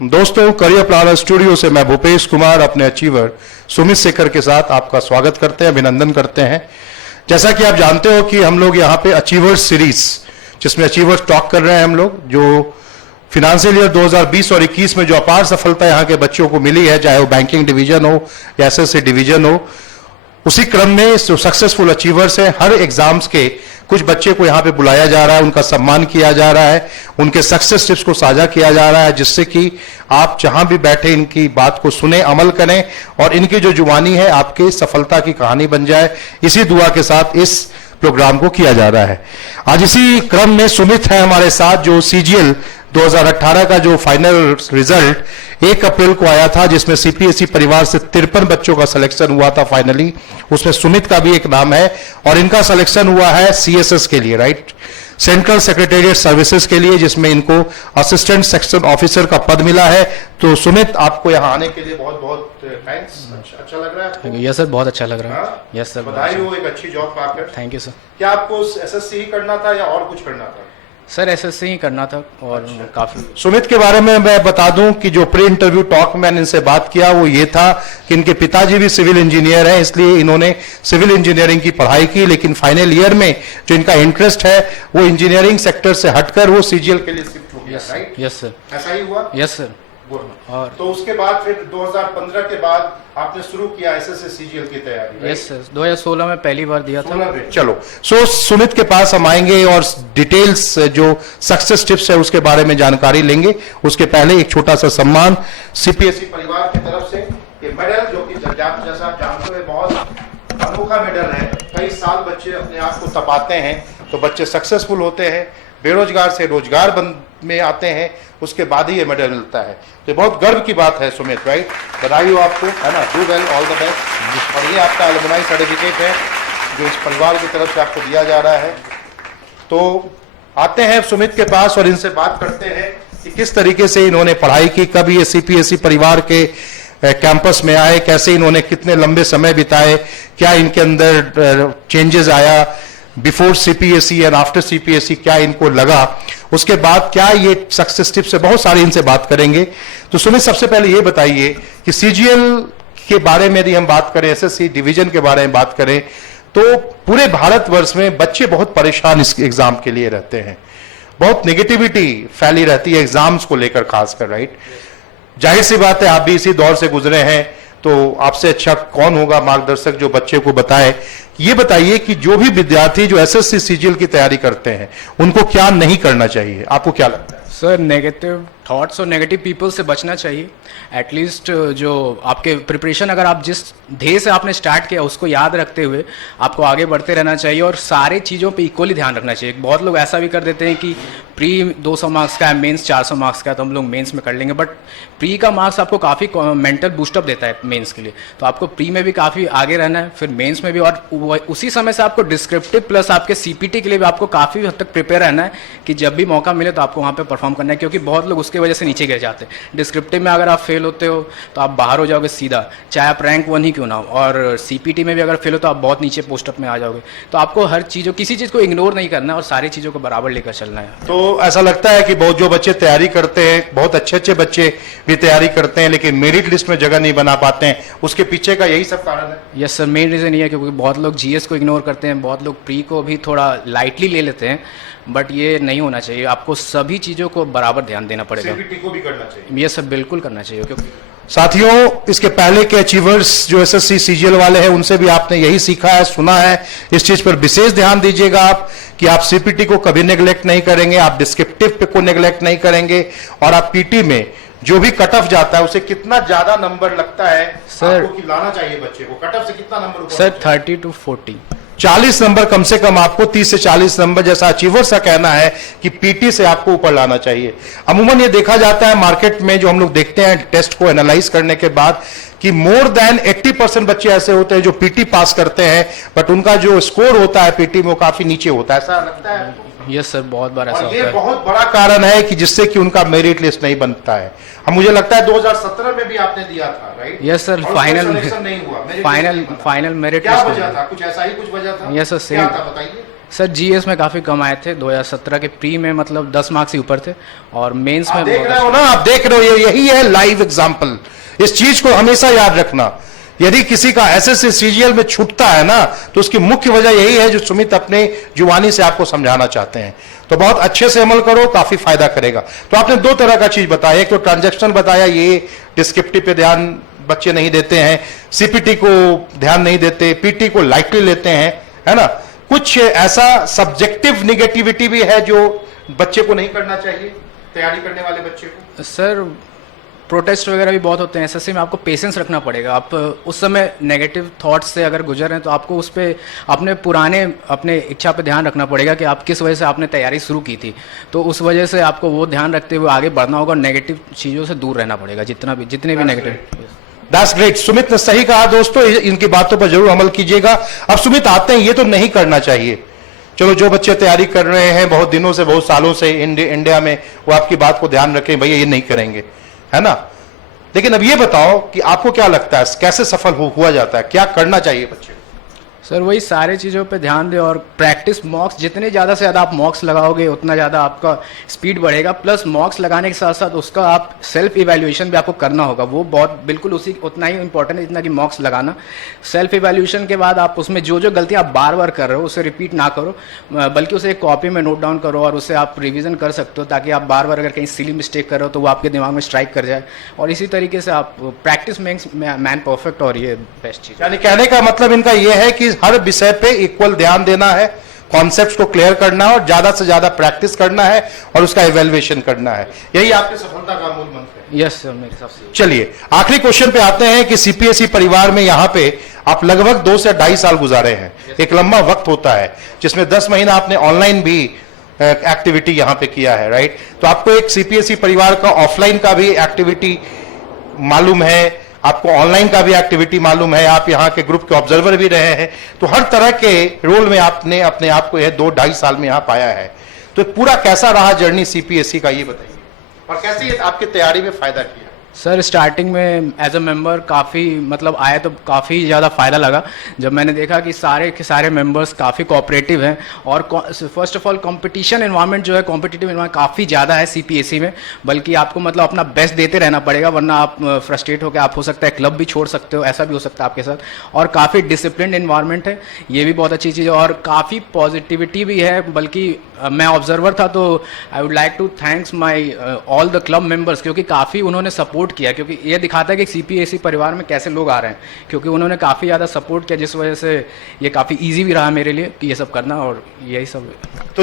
दोस्तों, career planner studio से मैं भूपेश कुमार अपने अचीवर सुमित शेखर के साथ आपका स्वागत करते हैं, अभिनंदन करते हैं। जैसा कि आप जानते हो कि हम लोग यहाँ पे अचीवर्स सीरीज, जिसमें अचीवर्स टॉक कर रहे हैं हम लोग, जो फिनेंशियल ईयर 2020 और 21 में जो अपार सफलता यहाँ के बच्चों को मिली है, चाहे वो बैंकिंग डिवीजन हो या एसएससी डिवीजन हो, उसी क्रम में जो सक्सेसफुल अचीवर्स हैं, हर एग्जाम्स के कुछ बच्चे को यहाँ पे बुलाया जा रहा है, उनका सम्मान किया जा रहा है, उनके सक्सेस टिप्स को साझा किया जा रहा है, जिससे कि आप जहां भी बैठे इनकी बात को सुने, अमल करें और इनकी जो जुबानी है आपके सफलता की कहानी बन जाए। इसी दुआ के साथ इस प्रोग्राम को किया जा रहा है। आज इसी क्रम में सुमित है हमारे साथ, जो सीजीएल 2018 का जो फाइनल रिजल्ट 1 अप्रैल को आया था, जिसमें सीपीएसई परिवार से 53 बच्चों का सिलेक्शन हुआ था फाइनली। उसमें सुमित का भी एक नाम है और इनका सिलेक्शन हुआ है सीएसएस के लिए, राइट, सेंट्रल सेक्रेटेरिएट सर्विसेज के लिए, जिसमें इनको असिस्टेंट सेक्शन ऑफिसर का पद मिला है। तो सुमित, आपको यहाँ आने के लिए बहुत बहुत थैंक्स। अच्छा लग रहा है आपको? यस सर, बहुत अच्छा लग रहा है। यस सर, बधाई हो एक अच्छी जॉब पाकर। Thank you sir. क्या आपको एसएससी ही करना था या और कुछ करना था? सर एसएससी ही करना था और काफी। सुमित के बारे में मैं बता दूं कि जो प्री इंटरव्यू टॉक मैंने इनसे बात किया वो ये था कि इनके पिताजी भी सिविल इंजीनियर हैं, इसलिए इन्होंने सिविल इंजीनियरिंग की पढ़ाई की, लेकिन फाइनल ईयर में जो इनका इंटरेस्ट है वो इंजीनियरिंग सेक्टर से हटकर वो सीजीएल के लिए शिफ्ट हो गया, राइट? Yes sir. ऐसा ही हुआ? Yes sir. और तो उसके बाद फिर 2015 के बाद आपने शुरू किया एसएससी सीजीएल की तैयारी? यस सर, 2016 में पहली बार दिया था। चलो, सो सुमित के पास हम आएंगे और डिटेल्स जो सक्सेस टिप्स है उसके बारे में जानकारी लेंगे। उसके पहले एक छोटा सा सम्मान सीपीएसई परिवार की तरफ से, ये मेडल जो कि जैसा आप जानते हैं बहुत अनोखा मेडल है। कई साल बच्चे अपने आप को तपाते हैं तो बच्चे सक्सेसफुल होते हैं, बेरोजगार से रोजगार में आते हैं, उसके बाद ही ये मेडल मिलता है। तो बहुत गर्व की बात है सुमित, राइट? बधाई हो आपको, है ना? Do well, all the best. और ये आपका एलुमनाई सर्टिफिकेट है जो इस परिवार की तरफ से आपको दिया जा रहा है। तो आते हैं सुमित के पास और इनसे बात करते हैं कि किस तरीके से इन्होंने पढ़ाई की, कब ये सीपीएसई परिवार के कैंपस में आए, कैसे इन्होंने कितने लंबे समय बिताए, क्या इनके अंदर चेंजेस आया before CPSE and after CPSE, क्या इनको लगा, उसके बाद क्या ये सक्सेस टिप्स से बहुत सारे इनसे बात करेंगे। तो सुमित, सबसे पहले ये बताइए कि सीजीएल के बारे में यदि हम बात करें, एसएससी डिवीजन के बारे में बात करें, तो पूरे भारतवर्ष में बच्चे बहुत परेशान इस एग्जाम के लिए रहते हैं, बहुत नेगेटिविटी फैली रहती है एग्जाम्स को लेकर खासकर, राइट? जाहिर सी बात है, आप भी इसी दौर से गुजरे हैं, तो आपसे अच्छा कौन होगा मार्गदर्शक जो बच्चे को बताए। ये बताइए कि जो भी विद्यार्थी जो एसएससी सीजीएल की तैयारी करते हैं उनको क्या नहीं करना चाहिए, आपको क्या लगता है? सर नेगेटिव थॉट्स और नेगेटिव पीपल से बचना चाहिए। एटलीस्ट जो आपके प्रिपरेशन, अगर आप जिस ध्येय से आपने स्टार्ट किया उसको याद रखते हुए आपको आगे बढ़ते रहना चाहिए और सारे चीज़ों पे इक्वली ध्यान रखना चाहिए। बहुत लोग ऐसा भी कर देते हैं कि प्री 200 मार्क्स का है, मेंस 400 मार्क्स का है, तो हम लोग मेंस में कर लेंगे, बट प्री का मार्क्स आपको काफ़ी मेंटल बूस्टअप देता है मेंस के लिए। तो आपको प्री में भी काफ़ी आगे रहना है, फिर मेंस में भी, और उसी समय से आपको डिस्क्रिप्टिव प्लस आपके सीपीटी के लिए भी आपको काफ़ी हद तक प्रिपेयर रहना है कि जब भी मौका मिले तो आपको वहाँ पर परफॉर्म करना है, क्योंकि बहुत लोग उसकी वजह से नीचे गिर जाते हैं। डिस्क्रिप्टिव में अगर आप फेल होते हो तो आप बाहर हो जाओगे सीधा, चाहे आप रैंक 1 ही क्यों ना हो, और सीपीटी में भी अगर फेल हो तो आप बहुत नीचे पोस्टअप में आ जाओगे। तो आपको हर चीज़, किसी चीज़ को इग्नोर नहीं करना है और सारी चीज़ों को बराबर लेकर चलना है। तो ऐसा लगता है कि बहुत जो बच्चे तैयारी करते हैं, बहुत अच्छे अच्छे बच्चे भी तैयारी करते हैं, लेकिन मेरिट लिस्ट में जगह नहीं बना पाते हैं, उसके पीछे का यही सब कारण है? यस सर, मेन रीज़न ये है क्योंकि बहुत लोग जीएस को इग्नोर करते हैं, बहुत लोग प्री को भी थोड़ा लाइटली ले लेते हैं, बट ये नहीं होना चाहिए। आपको सभी चीज़ों को बराबर ध्यान देना पड़ेगा। सीपीटी को भी करना चाहिए? ये सब बिल्कुल करना चाहिए। क्योंकि साथियों, इसके पहले के अचीवर्स जो एसएससी सीजीएल वाले हैं उनसे भी आपने यही सीखा है, सुना है। इस चीज पर विशेष ध्यान दीजिएगा आप कि आप सीपीटी को कभी नेग्लेक्ट नहीं करेंगे, आप डिस्क्रिप्टिव पे को नेग्लेक्ट नहीं करेंगे, और आप पीटी में जो भी कट ऑफ जाता है उसे कितना ज्यादा नंबर लगता है सर आपको कि लाना चाहिए बच्चे को? कट ऑफ से कितना नंबर? सर 30 to 40, 40 नंबर कम से कम आपको, 30 से 40 नंबर, जैसा अचीवर्स का कहना है कि पीटी से आपको ऊपर लाना चाहिए। अमूमन ये देखा जाता है मार्केट में, जो हम लोग देखते हैं टेस्ट को एनालाइज करने के बाद, कि मोर देन 80% बच्चे ऐसे होते हैं जो पीटी पास करते हैं, बट उनका जो स्कोर होता है पीटी में वो काफी नीचे होता है। ऐसा लगता है? यस सर, बहुत बार ऐसा होता है। ये बहुत बड़ा कारण है कि जिससे कि उनका मेरिट लिस्ट नहीं बनता है। हम, मुझे लगता है 2017 में भी आपने दिया था, राइट? यस सर, फाइनल नहीं हुआ, फाइनल मेरिट क्या वजह था? कुछ ऐसा ही कुछ वजह था? यस सर, क्या था बताइए। सर जीएस में काफ़ी कम आए थे 2017 के प्री में, मतलब 10 मार्क्स ही ऊपर थे, और मेंस में आप देख रहे हो ना, आप देख रहे हो, यही है लाइव एग्जाम्पल। इस चीज को हमेशा याद रखना। यदि किसी का एसएससी सीजीएल में छूटता है ना, तो उसकी मुख्य वजह यही है जो सुमित अपने जुबानी से आपको समझाना चाहते हैं। तो बहुत अच्छे से अमल करो, काफी फायदा करेगा। तो आपने दो तरह का चीज बताया, एक तो ट्रांजैक्शन बताया, ये डिस्क्रिप्टिव पे ध्यान बच्चे नहीं देते हैं, सीपीटी को ध्यान नहीं देते, पीटी को लाइटली लेते हैं, है ना। कुछ ऐसा सब्जेक्टिव निगेटिविटी भी है जो बच्चे को नहीं करना चाहिए, तैयारी करने वाले बच्चे को? सर प्रोटेस्ट वगैरह भी बहुत होते हैं एसएससी में, आपको पेशेंस रखना पड़ेगा। आप उस समय नेगेटिव थॉट्स से अगर गुजर रहे हैं तो आपको उस पर अपने इच्छा पे ध्यान रखना पड़ेगा कि आप किस वजह से आपने तैयारी शुरू की थी, तो उस वजह से आपको वो ध्यान रखते हुए आगे बढ़ना होगा, नेगेटिव चीज़ों से दूर रहना पड़ेगा जितने भी नेगेटिव। That's great. सुमित ने सही कहा दोस्तों, इनकी बातों पर जरूर अमल कीजिएगा। अब सुमित आते हैं, ये तो नहीं करना चाहिए। चलो जो बच्चे तैयारी कर रहे हैं बहुत दिनों से, बहुत सालों से इंडिया में, वो आपकी बात को ध्यान रखें, भैया ये नहीं करेंगे, है ना। लेकिन अब ये बताओ कि आपको क्या लगता है कैसे सफल हुआ जाता है, क्या करना चाहिए बच्चे को? सर वही सारे चीज़ों पे ध्यान दें और प्रैक्टिस मॉक्स, जितने ज़्यादा से ज़्यादा आप मॉक्स लगाओगे उतना ज़्यादा आपका स्पीड बढ़ेगा। प्लस मॉक्स लगाने के साथ साथ उसका आप सेल्फ इवैल्यूएशन भी आपको करना होगा, वो बहुत बिल्कुल उतना ही इंपॉर्टेंट है जितना कि मॉक्स लगाना। सेल्फ इवैल्यूएशन के बाद आप उसमें जो गलतियाँ आप बार बार कर रहे हो उसे रिपीट ना करो, बल्कि उसे एक कॉपी में नोट डाउन करो और उसे आप रिविजन कर सकते हो, ताकि आप बार बार अगर कहीं सिली मिस्टेक कर रहे हो तो वो आपके दिमाग में स्ट्राइक कर जाए। और इसी तरीके से आप प्रैक्टिस मेक्स मैन परफेक्ट, और ये बेस्ट चीज़। यानी कहने का मतलब इनका यह है कि हर विषय पे इक्वल ध्यान देना है, कॉन्सेप्ट्स को क्लियर करना है और ज्यादा से ज्यादा प्रैक्टिस करना है और उसका इवैल्यूएशन करना है। यही आपकी सफलता का मूल मंत्र है। यस सर, मेरे हिसाब से। चलिए आखिरी क्वेश्चन पे आते हैं कि सीपीएसई परिवार में यहाँ पे आप लगभग 2 से 2.5 साल गुजारे हैं। एक लंबा वक्त होता है जिसमें 10 महीना आपने ऑनलाइन भी एक्टिविटी यहाँ पे किया है, राइट। तो आपको एक सीपीएसई परिवार का ऑफलाइन का भी एक्टिविटी मालूम है, आपको ऑनलाइन का भी एक्टिविटी मालूम है, आप यहाँ के ग्रुप के ऑब्जर्वर भी रहे हैं, तो हर तरह के रोल में आपने अपने आप को यह 2-2.5 साल में यहाँ पाया है। तो पूरा कैसा रहा जर्नी सीपीएसई का, ये बताइए, और कैसे ये आपकी तैयारी में फायदा किया? सर स्टार्टिंग में एज अ मेंबर काफ़ी मतलब आया तो काफ़ी ज़्यादा फ़ायदा लगा जब मैंने देखा कि सारे के सारे मेंबर्स काफ़ी कोऑपरेटिव हैं। और first of all competition environment जो है, कॉम्पिटिटिव एनवायरनमेंट काफ़ी ज़्यादा है सीपीएसई में, बल्कि आपको मतलब अपना बेस्ट देते रहना पड़ेगा, वरना आप फ्रस्ट्रेट होकर आप हो सकता है क्लब भी छोड़ सकते हो, ऐसा भी हो सकता है आपके साथ। और काफ़ी डिसिप्लिन एनवायरनमेंट है, ये भी बहुत अच्छी चीज़ है, और काफ़ी पॉजिटिविटी भी है। बल्कि मैं ऑब्जर्वर था तो I would like to thanks my all the club members, क्योंकि काफ़ी उन्होंने सपोर्ट किया, क्योंकि ये दिखाता है कि सीपीएसई परिवार में कैसे लोग आ रहे हैं, क्योंकि उन्होंने काफ़ी ज़्यादा सपोर्ट किया, जिस वजह से ये काफ़ी इजी भी रहा मेरे लिए कि ये सब करना, और यही सब। तो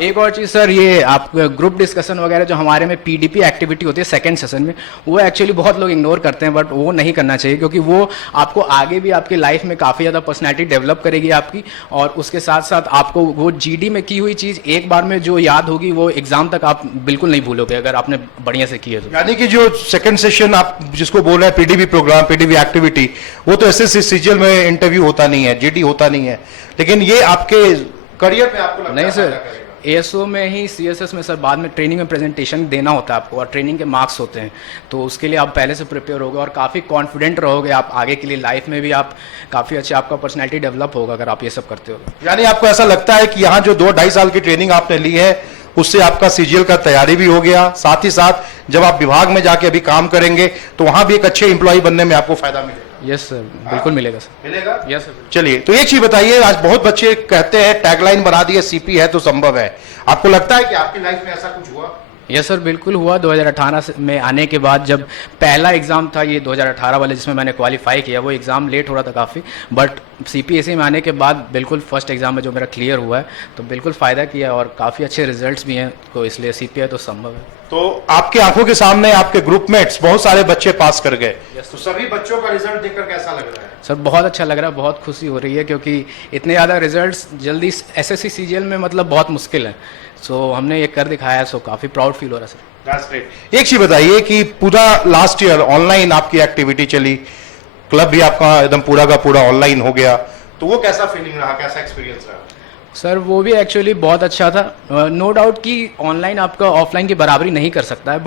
एक और चीज़ सर, ये आप ग्रुप डिस्कशन वगैरह जो हमारे में पीडीपी एक्टिविटी होती है सेकेंड सेशन में, वो एक्चुअली बहुत लोग इग्नोर करते हैं, बट वो नहीं करना चाहिए, क्योंकि वो आपको आगे भी आपकी लाइफ में काफ़ी ज़्यादा पर्सनैलिटी डेवलप करेगी आपकी, और उसके साथ साथ आपको वो जीडी में की हुई चीज़ एक बार में जो याद होगी वो एग्जाम तक आप बिल्कुल नहीं भूलोगे अगर आपने बढ़िया से की है तो। यानी कि जो सेकंड सेशन आप जिसको बोल रहे हैं पीडीबी प्रोग्राम, पीडीबी एक्टिविटी, वो तो एसएससी सीजीएल में इंटरव्यू होता नहीं है, जीडी होता नहीं है, लेकिन ये आपके करियर में आपको लगता नहीं है सर, एएसओ में ही सीएसएस में सर बाद में ट्रेनिंग में प्रेजेंटेशन देना होता है आपको, और ट्रेनिंग के मार्क्स होते हैं, तो उसके लिए आप पहले से प्रिपेयर होगे और काफ़ी कॉन्फिडेंट रहोगे आप आगे के लिए, लाइफ में भी आप काफ़ी अच्छे, आपका पर्सनैलिटी डेवलप होगा अगर आप ये सब करते हो। यानी आपको ऐसा लगता है कि यहाँ जो 2-2.5 साल की ट्रेनिंग आपने ली है उससे आपका सीजीएल का तैयारी भी हो गया, साथ ही साथ जब आप विभाग में जाके अभी काम करेंगे तो वहां भी एक अच्छे एम्प्लॉय बनने में आपको फायदा मिलेगा? यस सर, बिल्कुल मिलेगा सर। मिलेगा? Yes sir. चलिए, तो एक चीज बताइए, आज बहुत बच्चे कहते हैं टैगलाइन बना दिए, सीपी है तो संभव है, आपको लगता है कि आपकी लाइफ में ऐसा कुछ हुआ? यस सर, बिल्कुल हुआ। 2018 में आने के बाद जब पहला एग्ज़ाम था ये 2018 वाले जिसमें मैंने क्वालिफाई किया, वो एग्ज़ाम लेट हो रहा था काफ़ी, बट सीपीएसई में आने के बाद बिल्कुल फर्स्ट एग्ज़ाम में जो मेरा क्लियर हुआ है तो बिल्कुल फ़ायदा किया, और काफ़ी अच्छे रिजल्ट्स भी हैं, तो इसलिए सीपीआई तो संभव है। तो आपकी आंखों के सामने आपके ग्रुपमेट्स बहुत सारे बच्चे पास कर गए, तो सभी बच्चों का रिजल्ट देखकर कैसा लग रहा है? सर बहुत अच्छा लग रहा है, बहुत खुशी हो रही है, क्योंकि इतने ज़्यादा रिजल्ट्स जल्दी एसएससी सीजीएल में मतलब बहुत मुश्किल है, सो हमने ये कर दिखाया, सो काफ़ी प्राउड फील हो रहा है सर। That's great। एक चीज बताइए कि पूरा लास्ट ईयर ऑनलाइन आपकी एक्टिविटी चली, क्लब भी आपका एकदम पूरा का पूरा ऑनलाइन हो गया, तो वो कैसा फीलिंग रहा, कैसा एक्सपीरियंस रहा? सर वो भी एक्चुअली बहुत अच्छा था। नो डाउट कि ऑनलाइन आपका ऑफलाइन की बराबरी नहीं कर सकता है,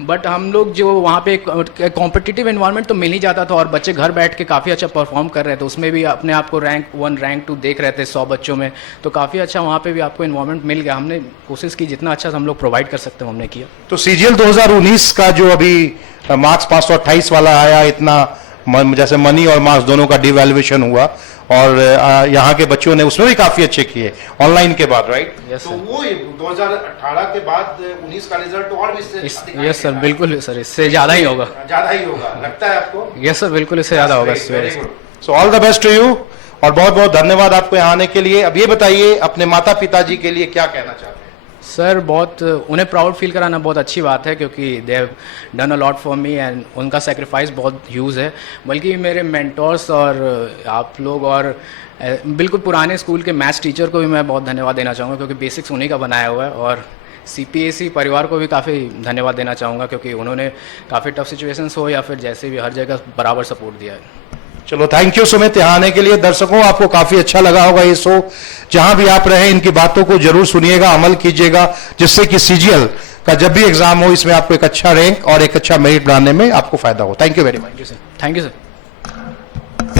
बट हम लोग जो वहाँ पे कॉम्पिटिटिव एनवायरनमेंट तो मिल ही जाता था और बच्चे घर बैठ के काफ़ी अच्छा परफॉर्म कर रहे थे। उसमें भी अपने आप को रैंक 1 रैंक 2 देख रहे थे 100 बच्चों में, तो काफ़ी अच्छा वहाँ पे भी आपको एनवायरनमेंट मिल गया। हमने कोशिश की जितना अच्छा हम लोग प्रोवाइड कर सकते हैं हमने किया। तो सीजीएल 2019 का जो अभी मार्क्स 528 वाला आया, इतना जैसे मनी और मार्क्स दोनों का डिवैल्यूएशन हुआ और यहाँ के बच्चों ने उसमें भी काफी अच्छे किए ऑनलाइन के बाद, राइट? Yes, तो sir. वो 2018 के बाद 19 का रिजल्ट और भी इससे यस सर, बिल्कुल सर, इससे ज़्यादा ही होगा। ज्यादा ही होगा लगता है आपको? यस सर, बिल्कुल इससे ज़्यादा होगा। So all the best to you और बहुत बहुत धन्यवाद आपको यहाँ आने के लिए। अब ये बताइए अपने माता पिताजी के लिए क्या कहना चाहते हैं? सर बहुत उन्हें प्राउड फील कराना बहुत अच्छी बात है, क्योंकि they have done a lot for me and उनका सेक्रीफाइस बहुत ह्यूज है। बल्कि मेरे मेंटर्स और आप लोग और बिल्कुल पुराने स्कूल के मैथ्स टीचर को भी मैं बहुत धन्यवाद देना चाहूँगा, क्योंकि बेसिक्स उन्हीं का बनाया हुआ है। और CPSE परिवार को भी काफ़ी धन्यवाद देना चाहूँगा, क्योंकि उन्होंने काफ़ी टफ सिचुएशंस हो या फिर जैसे भी हर जगह बराबर सपोर्ट दिया है। चलो थैंक यू सुमित यहाँ आने के लिए। दर्शकों आपको काफी अच्छा लगा होगा ये शो। जहां भी आप रहे इनकी बातों को जरूर सुनिएगा, अमल कीजिएगा, जिससे कि सीजीएल का जब भी एग्जाम हो इसमें आपको एक अच्छा रैंक और एक अच्छा मेरिट बनाने में आपको फायदा हो। Thank you very much. Thank you sir.